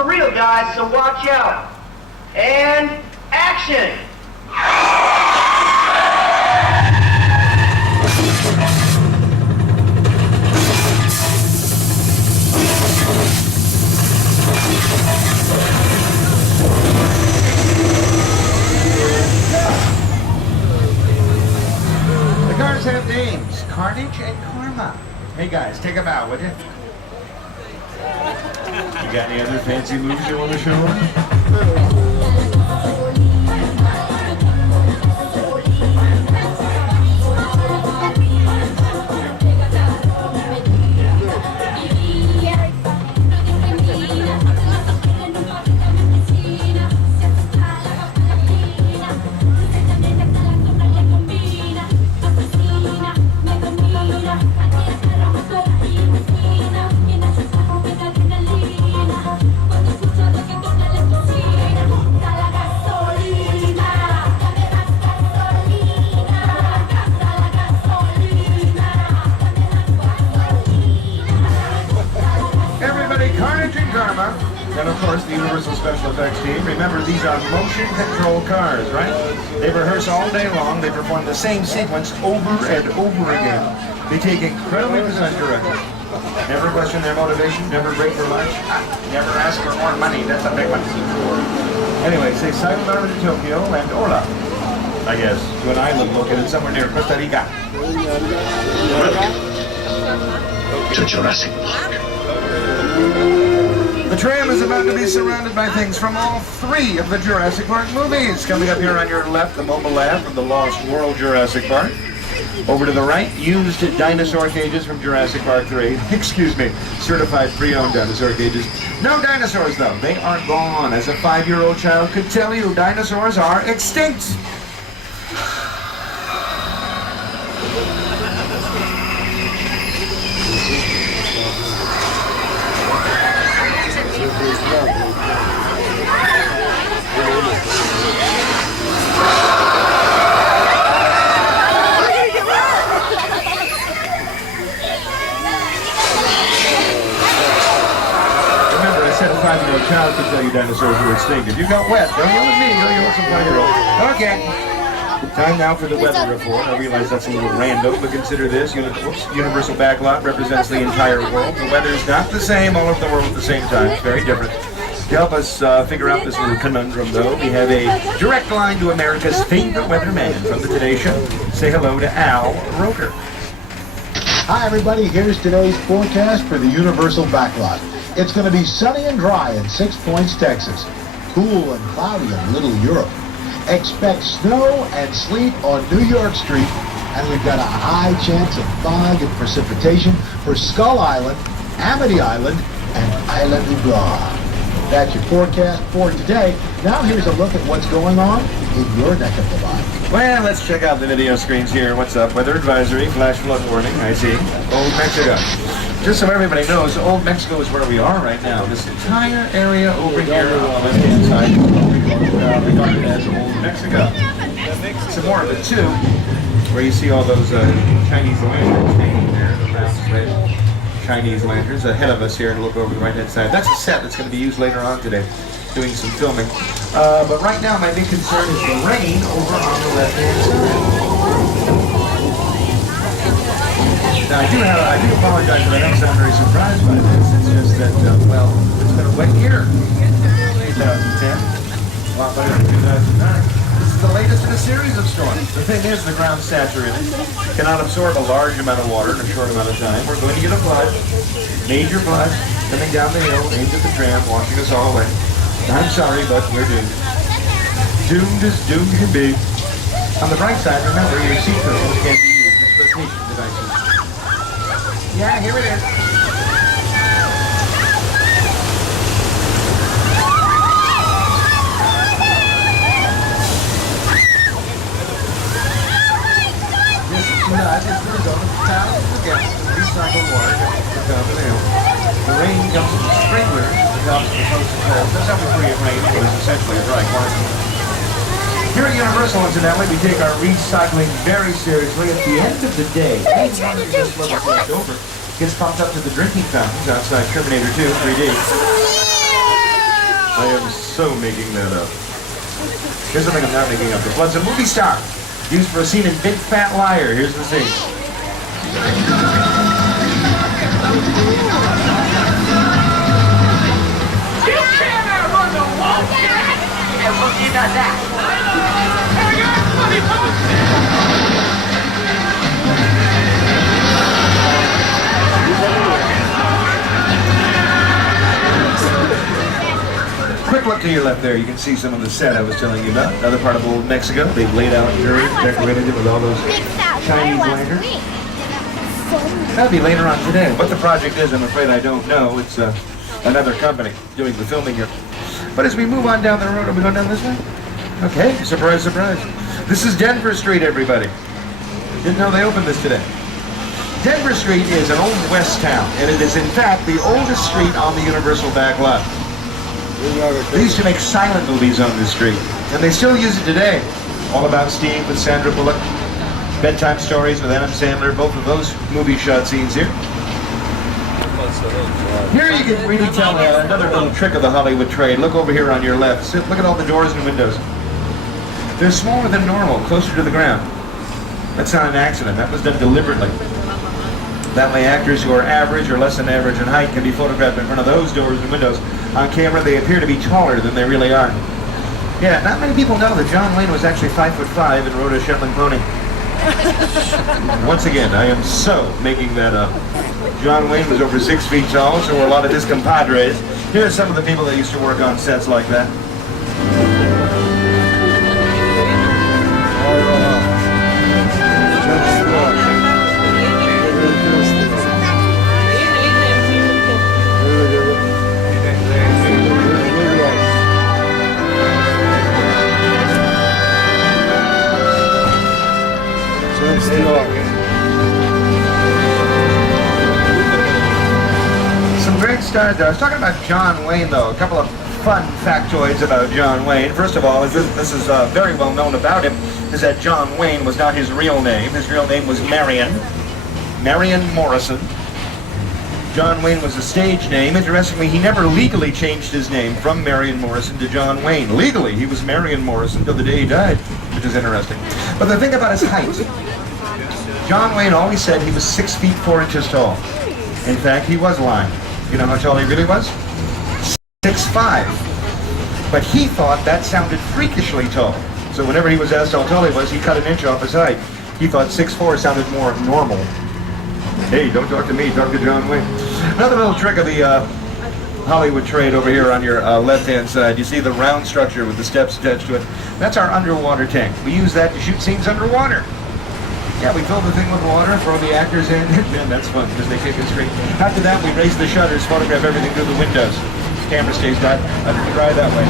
for real, guys, so watch out. And action! The cars have names, Carnage and Karma. Hey guys, take a bow, would you? You got any other fancy moves you want to show them? Carnage and Karma, and of course the Universal Special Effects team. Remember, these are motion control cars, right? They rehearse all day long. They perform the same sequence over and over again. They take incredibly precise direction. Never question their motivation, never break for lunch, never ask for more money. That's a big one. Anyway, say sayonara to Tokyo and hola, I guess, to an island located somewhere near Costa Rica. Welcome to Jurassic Park. The tram is about to be surrounded by things from all three of the Jurassic Park movies. Coming up here on your left, the mobile lab from the Lost World Jurassic Park. Over to the right, used dinosaur cages from Jurassic Park 3. Excuse me, certified pre-owned dinosaur cages. No dinosaurs though, they are gone. As a 5-year-old child could tell you, dinosaurs are extinct. Said a 5-year-old child could tell you dinosaurs were extinct. If you got wet, don't yell at me, go yell at some 5-year-old. Okay. Time now for the weather report. I realize that's a little random, but consider this. Universal Backlot represents the entire world. The weather is not the same all over the world at the same time. It's very different. To help us figure out this little conundrum, though, we have a direct line to America's favorite weatherman from the Today Show. Say hello to Al Roker. Hi, everybody. Here's today's forecast for the Universal Backlot. It's going to be sunny and dry in 6 Points, Texas. Cool and cloudy in Little Europe. Expect snow and sleet on New York Street. And we've got a high chance of fog and precipitation for Skull Island, Amity Island, and Isla Nublar. That's your forecast for today. Now here's a look at what's going on in your neck of the line. Well, let's check out the video screens here. What's up? Weather advisory, flash flood warning, I see. Old Mexico. Just so everybody knows, Old Mexico is where we are right now. This entire area over here on the left-hand side regarded as Old Mexico. Some more of it, too, where you see all those Chinese lanterns hanging there, the round red Chinese lanterns ahead of us here, and look over the right-hand side. That's a set that's going to be used later on today, doing some filming. But right now, my big concern is the rain over on the left-hand side. Now, I do apologize that I don't sound very surprised by this. It's just that, well, it's been a wet year. 2010, a lot better than 2009. This is the latest in a series of storms. The thing is, the ground's saturated, cannot absorb a large amount of water in a short amount of time. We're going to get a flood, major flood, coming down the hill, aimed at the tram, washing us all away. I'm sorry, but we're doomed. Doomed as doomed can be. On the bright side, remember, your seat cushions can be used as flotation devices. Yeah, here it is. This flood is the result of thousands of gallons of recycled water dumped down the hill. The rain comes from sprinklers that helps the coast and cold. That's how we create rain, which is essentially a dry climate. Here at Universal, incidentally, we take our recycling very seriously. At the end of the day, any water that gets left over gets pumped up to the drinking fountains outside Terminator 2 3D. I am so making that up. Here's something I'm not making up. The Flood's a movie star used for a scene in Big Fat Liar. Here's the scene. And we'll see about that. Quick look to your left there. You can see some of the set I was telling you about. Another part of old Mexico. They've laid out dirt, decorated it with all those Chinese lanterns. That'll be later on today. What the project is, I'm afraid I don't know. It's another company doing the filming here. But as we move on down the road, are we going down this way? Okay, surprise, surprise. This is Denver Street, everybody. Didn't know they opened this today. Denver Street is an old west town, and it is in fact the oldest street on the Universal back lot. They used to make silent movies on this street, and they still use it today. All About Steve with Sandra Bullock, Bedtime Stories with Adam Sandler, both of those movie shot scenes here. Here you can really tell another little trick of the Hollywood trade. Look over here on your left. Look at all the doors and windows. They're smaller than normal, closer to the ground. That's not an accident. That was done deliberately. That way actors who are average or less than average in height can be photographed in front of those doors and windows. On camera, they appear to be taller than they really are. Yeah, not many people know that John Wayne was actually 5'5" and rode a Shetland pony. Once again, I am so making that up. John Wayne was over 6 feet tall, so were a lot of his compadres. Here are some of the people that used to work on sets like that. Some great stars there. I was talking about John Wayne, though. A couple of fun factoids about John Wayne. First of all, this is very well known about him, is that John Wayne was not his real name. His real name was Marion Morrison. John Wayne was a stage name. Interestingly, he never legally changed his name from Marion Morrison to John Wayne. Legally, he was Marion Morrison till the day he died, which is interesting. But the thing about his height, John Wayne always said he was 6 feet 4 inches tall. In fact, he was lying. You know how tall he really was? 6'5". But he thought that sounded freakishly tall. So whenever he was asked how tall he was, he cut an inch off his height. He thought 6'4" sounded more normal. Hey, don't talk to me, talk to John Wayne. Another little trick of the Hollywood trade over here on your left-hand side. You see the round structure with the steps attached to it? That's our underwater tank. We use that to shoot scenes underwater. Yeah, we fill the thing with water, throw the actors in. Man, that's fun because they kick and scream. After that, we raise the shutters, photograph everything through the windows. Camera stays dry that way.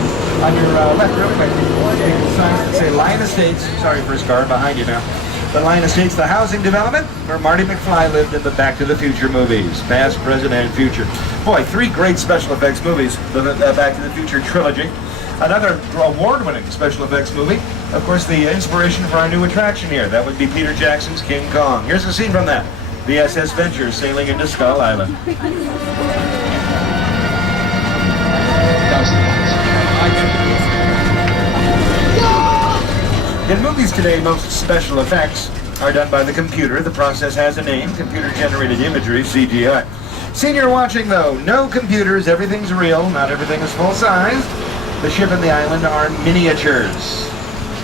On your left, real quick, signs that say Lion Estates. Sorry, first car behind you now. The Lion Estates, the housing development where Marty McFly lived in the Back to the Future movies. Past, present, and future. Boy, 3 great special effects movies. The Back to the Future trilogy. Another award-winning special effects movie. Of course, the inspiration for our new attraction here. That would be Peter Jackson's King Kong. Here's a scene from that. The SS Venture sailing into Skull Island. In movies today, most special effects are done by the computer. The process has a name, computer-generated imagery, CGI. Scene you're watching, though, no computers, everything's real, not everything is full-size. The ship and the island are miniatures.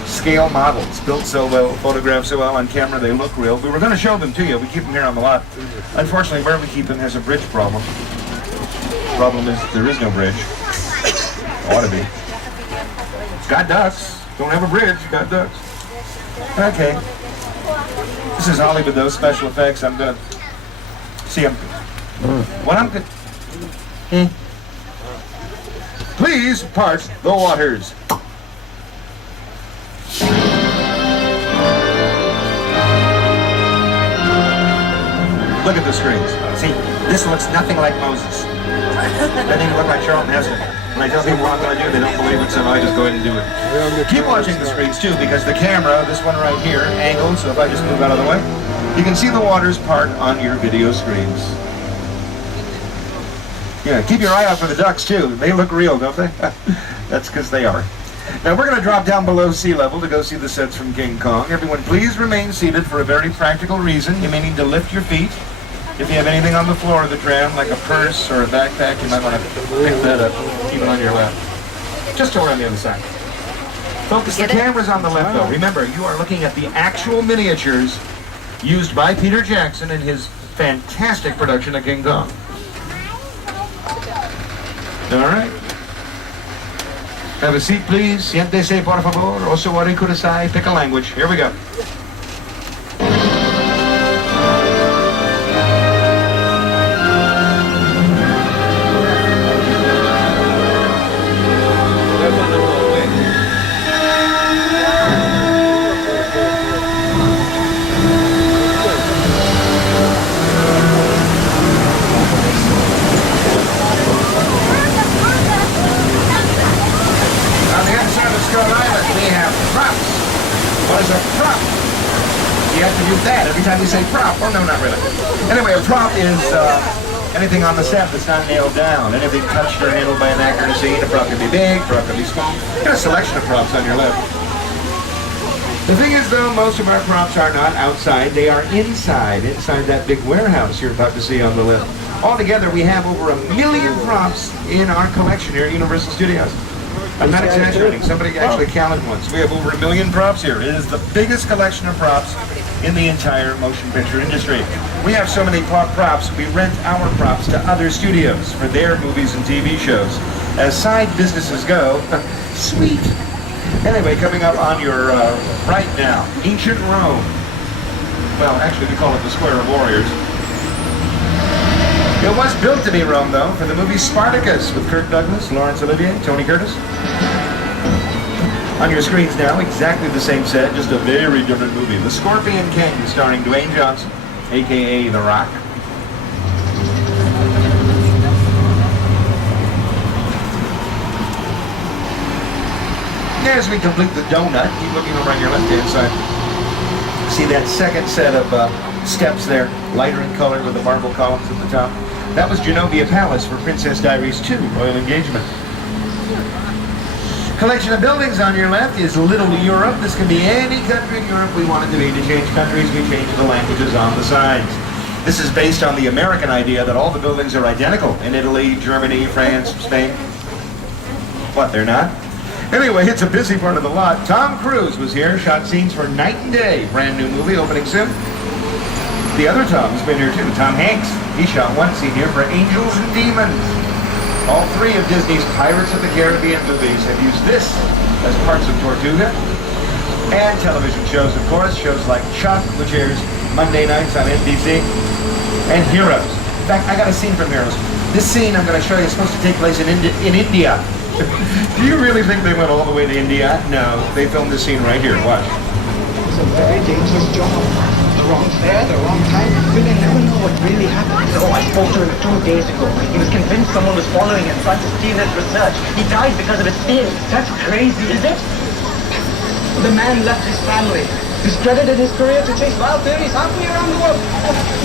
Scale models, built so well, photographed so well on camera, they look real. We were going to show them to you. We keep them here on the lot. Unfortunately, where we keep them has a bridge problem. Problem is, there is no bridge. Ought to be. It's got ducks. Don't have a bridge, you got ducks. Okay. This is Hollywood, those special effects. I'm gonna see what I'm gonna please part the waters. Look at the screens. See, this looks nothing like Moses. Doesn't even look like Charlton Heston. When I tell people what I'm going to do, they don't believe it, so I just go ahead and do it. Keep watching the screens, too, because the camera, this one right here, angled, so if I just move out of the way, you can see the waters part on your video screens. Yeah, keep your eye out for the ducks, too. They look real, don't they? That's because they are. Now, we're going to drop down below sea level to go see the sets from King Kong. Everyone, please remain seated for a very practical reason. You may need to lift your feet. If you have anything on the floor of the tram, like a purse or a backpack, you might want to pick that up, even on your left. Just over on the other side. Focus the cameras on the left, though. Remember, you are looking at the actual miniatures used by Peter Jackson in his fantastic production of King Kong. All right. Have a seat, please. Siéntese, por favor. Osawari kudasai. Pick a language. Here we go. What is a prop? You have to do that every time you say prop. Oh, no, not really. Anyway, a prop is anything on the set that's not nailed down. Anything touched or handled by an actor in a scene. A prop can be big, a prop can be small. You got a selection of props on your left. The thing is, though, most of our props are not outside. They are inside that big warehouse you're about to see on the left. Altogether, we have over 1 million props in our collection here at Universal Studios. I'm not exaggerating. Somebody actually counted once. We have over 1 million props here. It is the biggest collection of props in the entire motion picture industry. We have so many props, we rent our props to other studios for their movies and TV shows. As side businesses go, sweet. Anyway, coming up on your right now, ancient Rome. Well, actually, we call it the Square of Warriors. It was built to be Rome, though, for the movie Spartacus with Kirk Douglas, Laurence Olivier, Tony Curtis. On your screens now, exactly the same set, just a very different movie. The Scorpion King, starring Dwayne Johnson, a.k.a. The Rock. As we complete the donut, keep looking over on your left-hand side. See that second set of steps there, lighter in color with the marble columns at the top. That was Genovia Palace for Princess Diaries 2, Royal Engagement. Collection of buildings on your left is Little Europe. This can be any country in Europe we want it to be. To change countries, we change the languages on the sides. This is based on the American idea that all the buildings are identical in Italy, Germany, France, Spain. What, they're not? Anyway, it's a busy part of the lot. Tom Cruise was here, shot scenes for Night and Day, brand new movie opening soon. The other Tom's been here too, Tom Hanks. He shot one scene here for Angels and Demons. All three of Disney's Pirates of the Caribbean movies have used this as parts of Tortuga. And television shows, of course, shows like Chuck, which airs Monday nights on NBC, and Heroes. In fact, I got a scene from Heroes. This scene I'm going to show you is supposed to take place in India. Do you really think they went all the way to India? No, they filmed this scene right here. Watch. It's a very dangerous job. The wrong fare, the wrong time. We'll never know what really happened. Oh, I spoke to him 2 days ago. He was convinced someone was following him, trying to steal his research. He died because of his fear. That's crazy, is it? The man left his family, discredited his career to chase wild theories halfway around the world.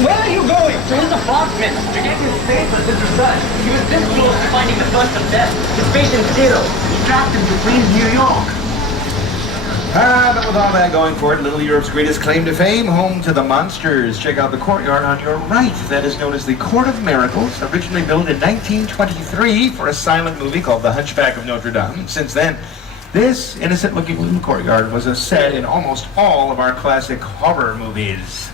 Where are you going? To his apartment, to get his papers, his research. He was this close to finding the first of death. His patient Zero. He trapped him to Queens, New York. But with all that going for it, Little Europe's greatest claim to fame, home to the monsters. Check out the courtyard on your right. That is known as the Court of Miracles, originally built in 1923 for a silent movie called The Hunchback of Notre Dame. Since then, this innocent-looking little courtyard was a set in almost all of our classic horror movies.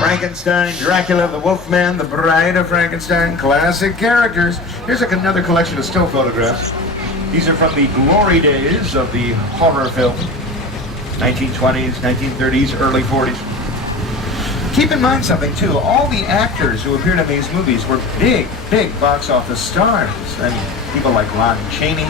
Frankenstein, Dracula, the Wolfman, the Bride of Frankenstein, classic characters. Here's another collection of still photographs. These are from the glory days of the horror film. 1920s, 1930s, early 40s. Keep in mind something, too. All the actors who appeared in these movies were big, big box office stars. I mean, people like Lon Chaney,